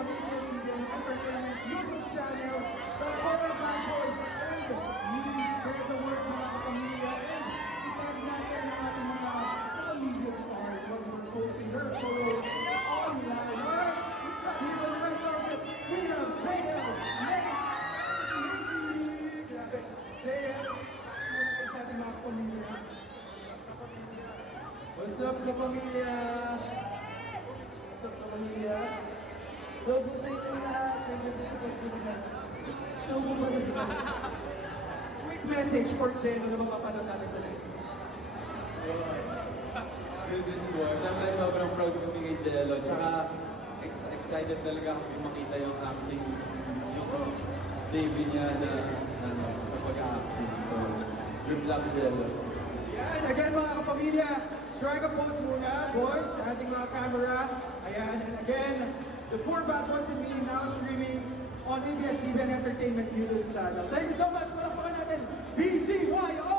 on ABS-CBN Entertainment YouTube channel, the Four Bad Boys, and you spread the word mga kapamilya, and itag natin ang ating mga kapamilya stars once we're posting their photos online. Alright, we've got here on the red carpet, we have JL, Nate, Nikki. Grabe, JL, muna kayo sa ating mga kapamilya. What's up, kapamilya? What's up, kapamilya? Logo sa inyo lahat. Thank you sa pagsulat. So, Quick message for Jen na mapapanood natin today. This is good. Siyempre, sobrang proud kami kay Jello. Tsaka, excited talaga kami makita yung acting, yung debut niya na sa pag-acting. So, good luck, Jello. Yan, again mga kapamilya, strike a pose muna, boys, sa ating mga camera. Ayan, and again, the Four Bad Boys and Me now streaming on ABS-CBN Entertainment YouTube channel. Thank you so much, palakpakan natin, BGYO!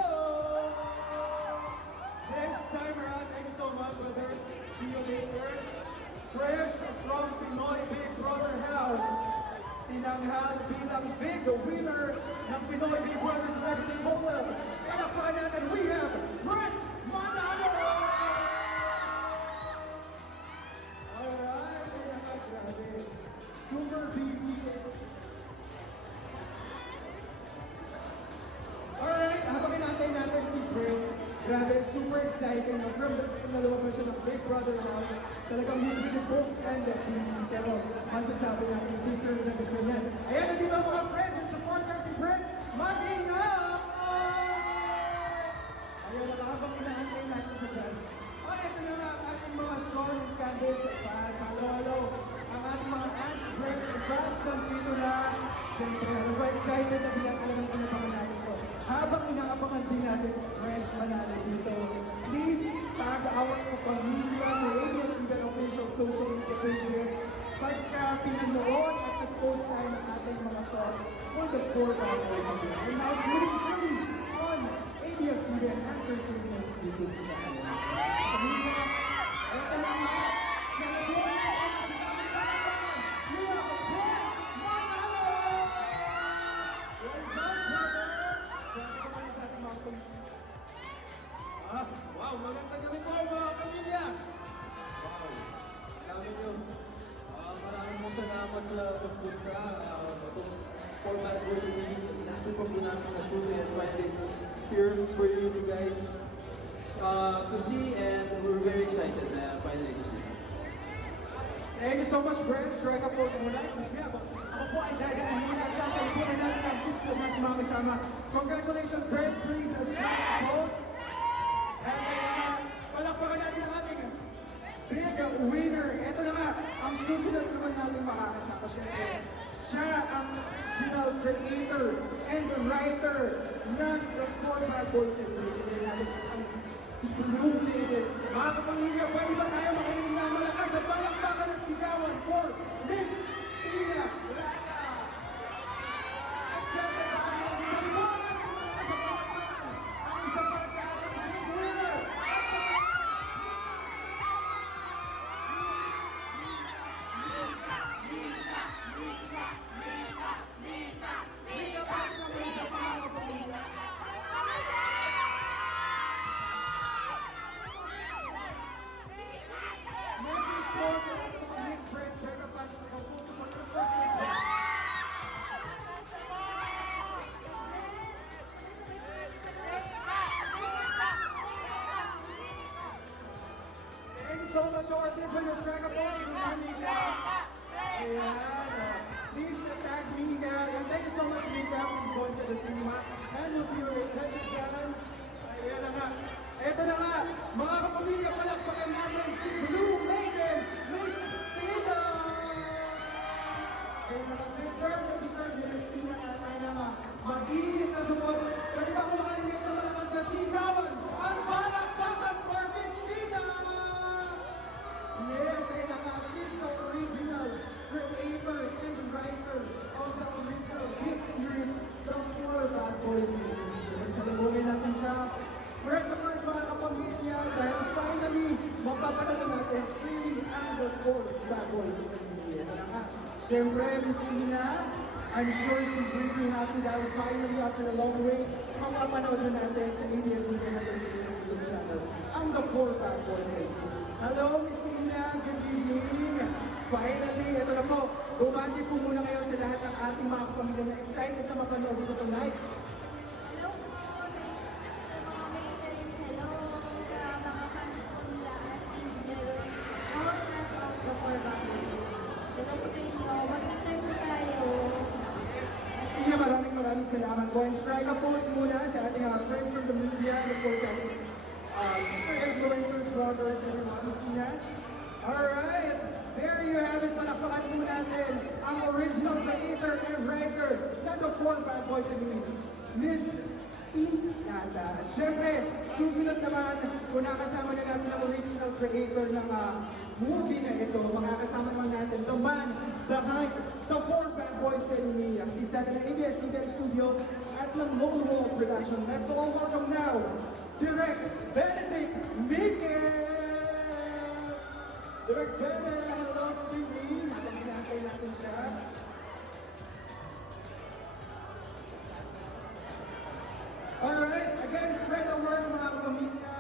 This time around, thank you so much, brother. See you later. Fresh from Pinoy Big Brother House. Tinanghal bilang big winner ng Pinoy Big Brother Celebrity Poll. Palakpakan natin, we have Brent Manalo! Alright, grabe. Super busy. Alright, habang inantay natin si Brent, grabe, super exciting. From the nalabas siya ng Big Brother House, talagang he's really booked and busy. Pero masasabi natin, deserve na deserve niya. Ayan, hindi ba mga friends and supporters si Brent? Mag-ingat! Ayan, habang inaantay natin siya dyan. Oh, ito na nga ang ating mga Sean and Candice fans. Hello, hello. Ang ating mga Ash, Brent, and fans nandito na. Siyempre, ano ba, excited na sila talagang pinapangan natin ito. Habang inaabangan din natin si Brent Manalo dito, please tag our pamilya sa ABS-CBN official social media pages pagka pinanood at nag-post tayo ng ating mga thoughts for the Four Bad Boys. And now, streaming free on ABS-CBN Entertainment YouTube channel. Pamilya, ito na nga, sa nabuhay na ako sa aming kalaban, we have a Brent Manalo! Well done, brother! Grabe ka muna sa ating mga pamilya. Wow, magandang gabi po mga pamilya! Wow. Sabi nyo, maraming salamat sa pagpunta. Itong Four Bad Boys and Me, nasupan po namin na studio and finally it's here for you guys to see, and we're very excited na finally it's here. Thank you so much, Brent. Strike up pose muna. Excuse me, ako po ay dahil ang mga nagsasalipunan natin ang suit ko natin mga kasama. Congratulations, Brent. Please, strike up pose. And palakpakan natin ang ating big winner. Ito na nga, ang susunod naman natin makakasama siya. Siya ang original creator and writer ng The Four Bad Boys and Bigyan natin ang si Blue David. Mga kapamilya, pwede ba tayo makinig na malakas sa palakpakan ng sigawan for Miss Tina Lata? At syempre, ang saliwangan ng malakas sa palakpakan, ang isa pa sa ating big winner. Message po sa mga big Brent Vega fans na kung support ng first week. Thank you so much, Ortiz, for your strike up post. Ayan. Please tag Mika. And thank you so much, Mika. Please go into the cinema. And we'll see you later. Thank you, Shannon. Ayan na nga. Ito na nga. Mga kapamilya, palakpakan natin si Blue Maiden, Miss Tina! Kaya deserve na Miss Tina na tayo na nga. Mag-init na support. Pwede ba ako makarinig na malakas na sigawan? At palakpakan for Miss Tina! Yes, ay nga, she's the original creator and writer of the original hit series, The Four Bad Boys and Me. Salubungin natin siya. Spread the word mga kapamilya dahil finally mapapanood natin really ang The Four Bad Boys and Me. Ito na nga. Siyempre, Miss Ina, I'm sure she's really happy dahil finally after a long wait, mapapanood na natin sa ABS-CBN YouTube channel ang The 4 Bad Boys. Hello, Miss Ina. Good evening. Finally, ito na po. Bumati po muna kayo sa lahat ng ating mga kapamilya na excited na mapanood dito tonight. Hello po sa mga maidens. Hello sa mga fans po nila at Angel. All cast of the Four Backwoods. Hello po sa inyo. Mag-intay po tayo. Ina, maraming salamat po. And strike a pose muna sa ating friends from the media and of course sa ating influencers, bloggers, and everyone. Miss Ina. Alright, there you have it. Palakpakan po natin ang original creator and writer ng The 4 Bad Boys and Me, Miss Inata. At syempre, susunod naman, kung nakasama na natin ang original creator ng movie na ito, makakasama naman natin the man behind The 4 Bad Boys and Me, ang isa ng ABS-CBN Studios at ng Lone Wolf Production. Let's all welcome now, Direct Benedict Miquel! Direct Benedict, hello, good evening. Habang hinahantay natin siya. Alright, again, spread the word mga pamilya.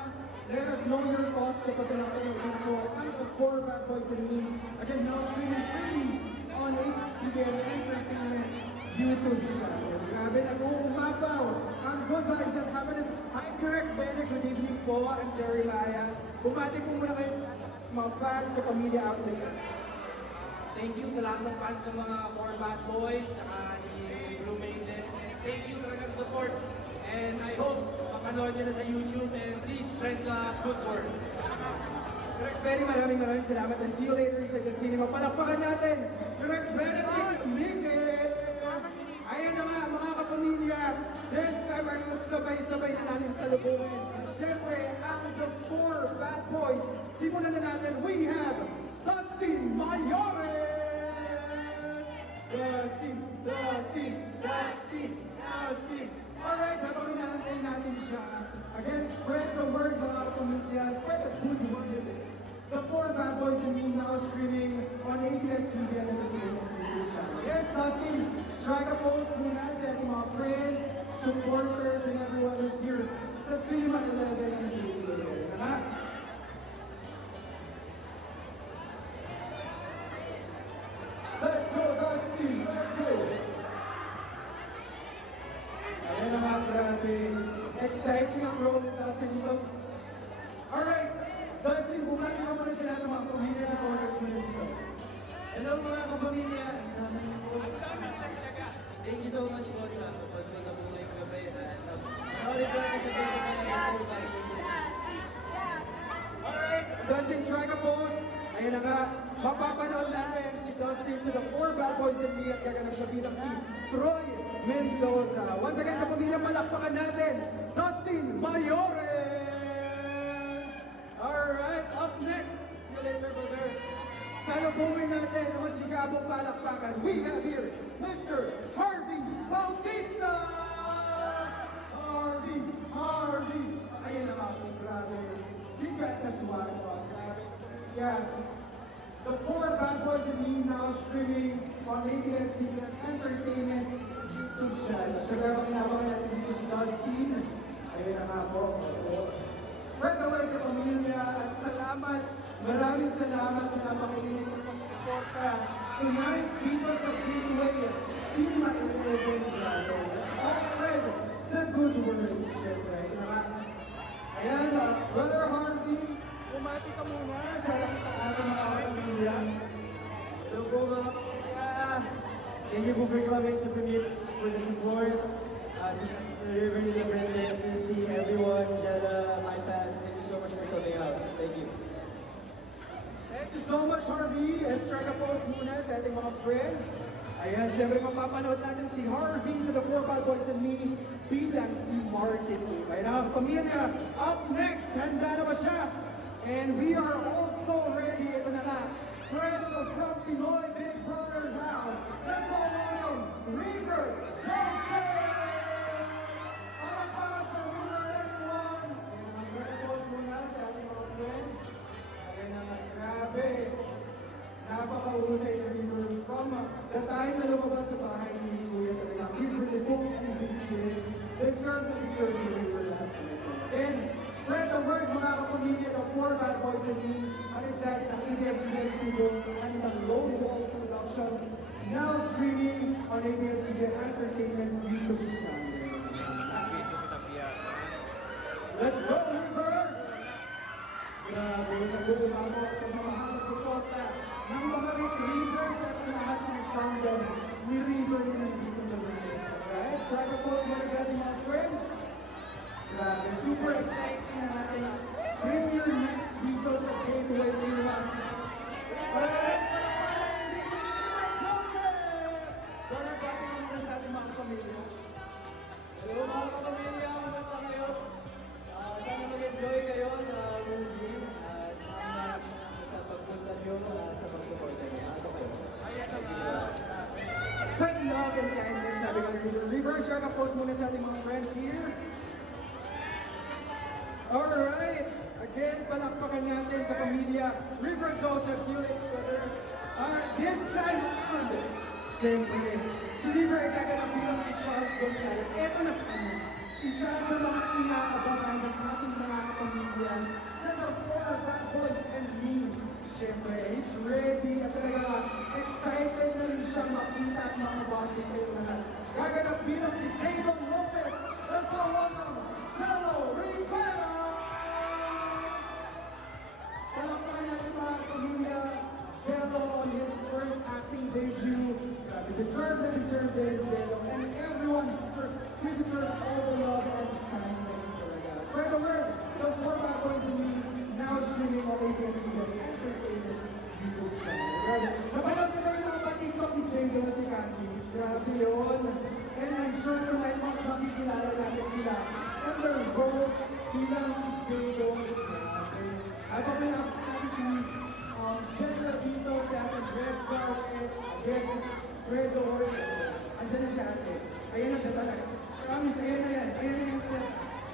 Let us know your thoughts kapag napanood po ang The 4 Bad Boys and Me. Again, now streaming free on ABS-CBN Entertainment YouTube channel. Grabe, nag-uumapaw ang good vibes at happiness. Hi, Direct Benedict, good evening po. I'm Jerry Maya. Bumati po muna kayo sa mga fans, kapamilya out there. Thank you sa lahat ng fans ng mga 4 Bad Boys, tsaka ni Blue Maiden. And thank you talaga sa support. And I hope mapanood nyo na sa YouTube and please spread the good word. Direct Benny, maraming salamat and see you later sa Casino. Palakpakan natin, Direct Benedict Miquel! Ayan na nga mga kapamilya, this time ay sabay-sabay na natin sa lubungin. Siyempre, ang The 4 Bad Boys. Simulan na natin, we have Dustin Mayores! Dustin! Alright, habang inaantay natin siya, again, spread the word mga kapamilya, spread the good word. The 4 Bad Boys and Me now streaming on ABS-CBN Entertainment YouTube channel. Yes, Dustin, strike a pose muna sa ating mga friends, supporters, and everyone who's here sa Cinema 11 and YouTube. Let's go, Dustin! Let's go! Ayan naman, grabe. Exciting ang role ni Dustin dito. Alright, Dustin, bumati ka muna sa lahat ng mga pamilya supporters mo dito. Hello mga kapamilya! Thank you so much po sa support mo na buhay ko gabi. Sorry po na sa Alright, Dustin, strike a pose. Ayan na nga, mapapanood natin si Dustin sa The 4 Bad Boys and Me at gaganap siya bilang si Troy Mendoza. Once again, kapamilya, palakpakan natin, Dustin Mayores! Alright, up next, see you later, brother. Salubungin natin ang masigabong palakpakan. We have here, Mr. Harvey Bautista! Harvey! Ayan na nga po, grabe. Bigat na swag po, grabe. Yeah. The 4 Bad Boys and Me now streaming on ABS-CBN Entertainment YouTube channel. Siyempre, pag-inabangan natin dito si Dustin. Ayan na nga po. Spread the word ng pamilya at salamat. Maraming salamat sa napakilinig ng pagsuporta. Tonight, dito sa Gateway, Cinema 11 Grado. Let's all spread the good word. Siyempre, ayan na nga. Ayan, Brother Harvey, bumati ka muna sa lahat ng ating mga pamilya. Hello po mga kapamilya. Thank you po for coming sa premiere for the support. Really appreciate to see everyone, Jella, my fans. Thank you so much for coming out. Thank you. Thank you so much, Harvey. And strike a pose muna sa ating mga friends. Ayan, syempre mapapanood natin si Harvey sa The 4 Bad Boys and Me bilang si Marketing. Kaya na pamilya, up next, handa na ba siya? And we are also ready. Ito na nga, fresh from Pinoy Big Brother's house. Let's all welcome River Jose! Palakpakan for River, everyone! Ayan, strike a pose muna sa ating mga friends. Ayan naman, grabe. Napaka-usay na River from from the time na lumabas sa bahay ni Kuya talaga. He's really booked and busy. Deserve the for that. And spread the word mga kapamilya ng 4 Bad Boys and Me. Ang excited ang ABS-CBN Studios ng kanilang Lone Wolf Productions. Now streaming on ABS-CBN Entertainment YouTube channel. Let's go, River! Grabe, nag-uumamo at pagmamahal at suporta ng mga Rivers at ang lahat ng fandom ni River na nandito na rin. Alright, strike a pose muna sa ating mga friends. Grabe, super exciting na ating premiere night dito sa Gateway Cinema. Alright, palapalan ng River Joseph! Palapalan muna sa ating mga pamilya. Hello mga kapamilya, kumusta kayo? Sana mag-enjoy kayo sa movie at sa pagpunta nyo sa pag-suporta nyo. Ano kayo? Spread love and kindness, sabi ko River. River, share ka post muna sa ating mga friends here. Alright, again, palakpakan natin sa pamilya. River Joseph, see you later, brother. This time around, siyempre, si River ay gaganap bilang si Charles Gonzalez. Eto na po, isa sa mga inaabangan ng ating mga kapamilya sa The 4 Bad Boys and Me. Siyempre, he's ready at talaga excited na rin siyang makita at makabati kayo lahat. Gaganap bilang si Jadon Lopez. Let's all welcome Cello Rivera! Palakpakan natin mga kapamilya. Cello on his first acting debut. Deserve it, Cello. And everyone, we deserve all the love and kindness talaga. Spread the word. The 4 Bad Boys and Me now streaming on ABS-CBN Entertainment YouTube channel. Grabe. Napanood niyo ba yung mga patiktok ni Jadon at ni Candice? Grabe yun. And I'm sure tonight mas makikilala natin sila. And their roles bilang si Jadon. Grabe. At pagkilapit natin si Shendra dito, si Ate Red Carpet. Again, spread the word. Andiyan na siya ate. Ayan na siya talaga. Promise, ayan na yan. Ayan na yan.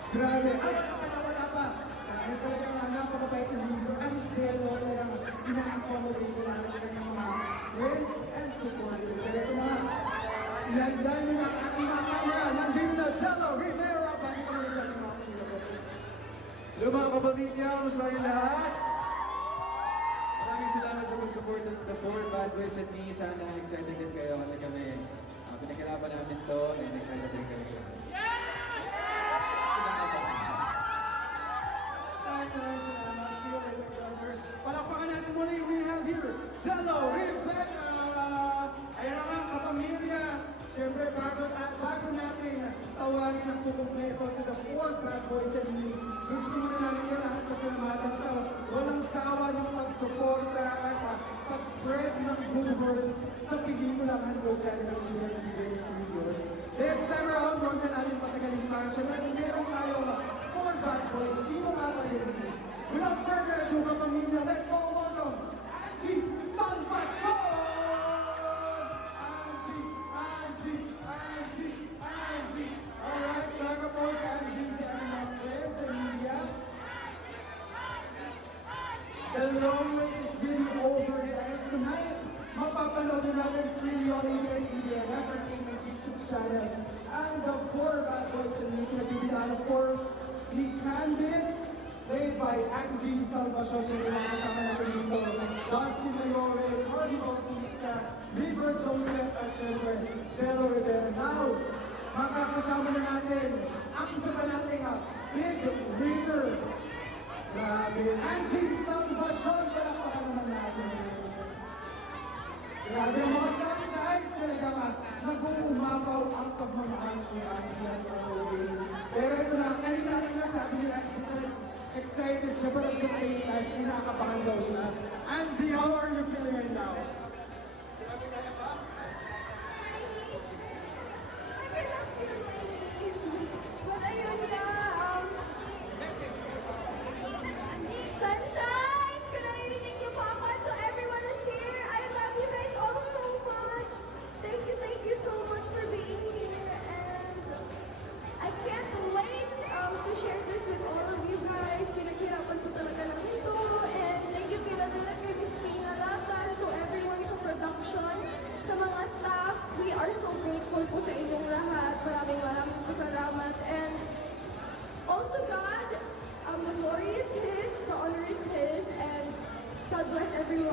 Grabe. Wala pa. Ano talaga nga napakabait na video. Ang Cello talagang ina-accommodate natin ng mga friends and supporters. Pero ito na nga. Ilan-ilan mo na ang ating mga camera. Nandito na Cello Rivera. Bakit ko na sa ating mga kapatid? Hello mga kapamilya, kumusta kayo lahat? Maraming salamat sa pag-support ng The 4 Bad Boys and Me. Sana excited din kayo kasi kami pinagkalaban namin to and excited din kayo. Palakpakan natin muna yung we have here, Cello Rivera! Ayan na nga, kapamilya! Siyempre, bago natin tawagin ang kukumpleto sa The 4 Bad Boys and Me, gusto muna namin yung lahat pasalamatan sa walang sawa ng pagsuporta at pag-spread ng good words sa pelikulang handog sa atin ng ABS-CBN Studios. This time around, huwag na natin patagalin pa. Siyempre, meron tayong 4 Bad Boys. Sino nga pa yun? Without further ado, kapamilya, let's all welcome Angie Salvacion! Angie! Alright, so I'm supposed Angie sa ating mga friends and media. The long wait is really over and tonight, mapapanood na natin freely on ABS-CBN Entertainment YouTube channel ang The 4 Bad Boys and Me. Pinagbibitaan, of course, ni Candice, played by Angie Salvacion. Siyempre mga kasama natin dito. Dustin Mayores, Harvey Bautista, River Joseph, at siyempre, Cello Rivera. Now, makakasama na natin ang isa pa nating big winner. Grabe, Angie Salvacion. Palakpakan naman natin. Grabe, mga sunshines talaga nga. Nag-uumapaw ang pagmamahal ni Angie as always. Pero ito na, kanina rin nga sabi nila, excited siya, but at the same time, kinakabahan daw siya. Angie, how are you feeling right now? But ayun siya, Sunshines! Kung naririnig niyo po ako, to everyone who's here, I love you guys all so much. Thank you so much for being here. And I can't wait to share this with all of you guys. Pinaghirapan ko talaga lang ito. And thank you, Pinadula, kay Miss Pina,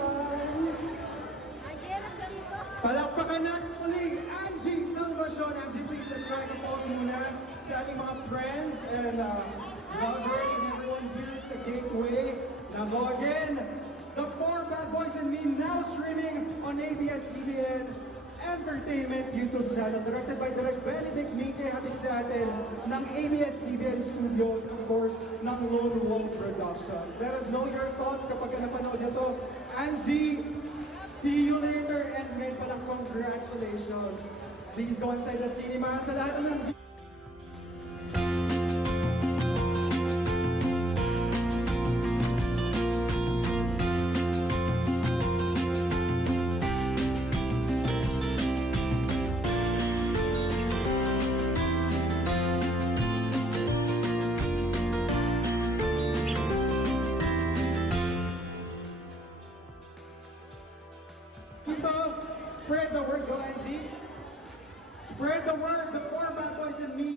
everyone! Palakpakan natin muli, Angie Salvacion. Angie, please, strike a pose muna sa ating mga friends and vloggers and everyone here sa Gateway. Now go again, The Four Bad Boys and Me, now streaming on ABS-CBN Entertainment YouTube channel. Directed by Direct Benedict Mike, hatid sa atin ng ABS-CBN Studios, of course, ng Lone Wolf Productions. Let us know your thoughts kapag napanood nyo to. Angie, see you later, and ngayon palang congratulations. Please go inside the cinema. Sa lahat ng spread the word, go Angie. Spread the word, The Four Bad Boys and Me.